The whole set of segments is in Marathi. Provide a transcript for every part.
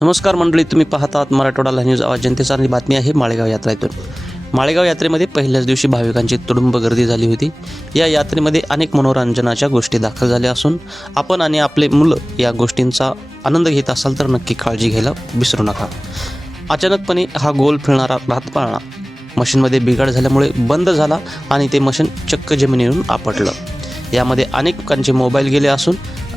नमस्कार मंडळी, तुम्ही पाहतात मराठवाडा लाईव्ह न्यूज. आवाज जनतेचा आणि बातमी आहे माळेगाव यात्रेतून. माळेगाव यात्रेमध्ये पहिल्याच दिवशी भाविकांची तुडुंब गर्दी झाली होती. या यात्रेमध्ये अनेक मनोरंजनाच्या गोष्टी दाखल झाल्या असून आपण आणि आपले मुलं या गोष्टींचा आनंद घेत असाल तर नक्की काळजी घ्यायला विसरू नका. अचानकपणे हा गोल फिरणारा रातपाळणा मशीनमध्ये बिघाड झाल्यामुळे बंद झाला आणि ते मशीन चक्क जमिनीवरून आपटलं. यामध्ये अनेकांचे मोबाईल गेले असून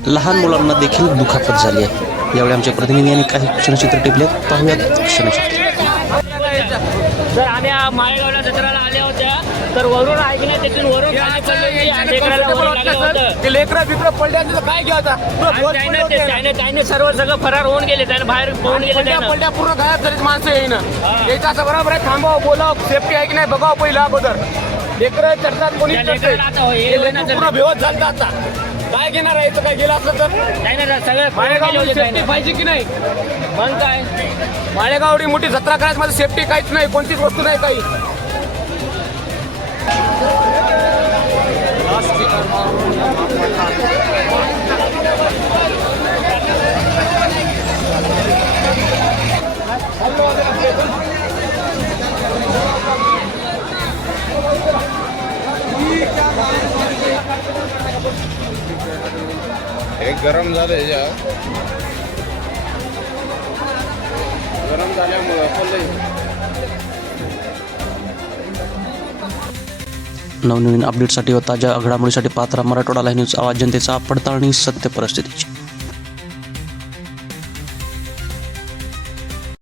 लहान मुलांना देखील दुखापत झाली आहे. यावेळी आमच्या प्रतिनिधींनी काही क्षणचित्र टिपले, पाहूयात क्षणचित्र. जर आम्ही माळेगावला जत्राला आल्या होत्या तर वरून ऐकण्यात येथून वरून खाली पडले आणि लेकराला वर लागलं होतं. ते लेकरं बिकरं पडल्याचं काय घ्यायचा त्याने सर्व सगळं फरार होऊन गेले, त्याने बाहेर पळून गेले. पडल्या पूर्ण गायब झालीत माणसं येईन यायचं असं बरोबर आहे. थांबावं, बोलावं, सेफ्टी आहे की नाही बघावं पहिला अगोदर. लेकरं चढतात, कोणी पूर्ण बेहोश झालं. आता काय घेणार आहे? काय गेलं असलं तर सगळं माळेगाव सेफ्टी पाहिजे की नाही? मग काय माळेगाव एवढी मोठी जत्रा करायची, माझं सेफ्टी काहीच नाही, कोणतीच वस्तू नाही काही. एक गरम झालं गरम झाल्यामुळं नवनवीन अपडेटसाठी व ताज्या घडामोडीसाठी पात्रा मराठवाडा लाईव्ह न्यूज. आवाज जनतेचा, पडताळणी सत्य परिस्थितीची.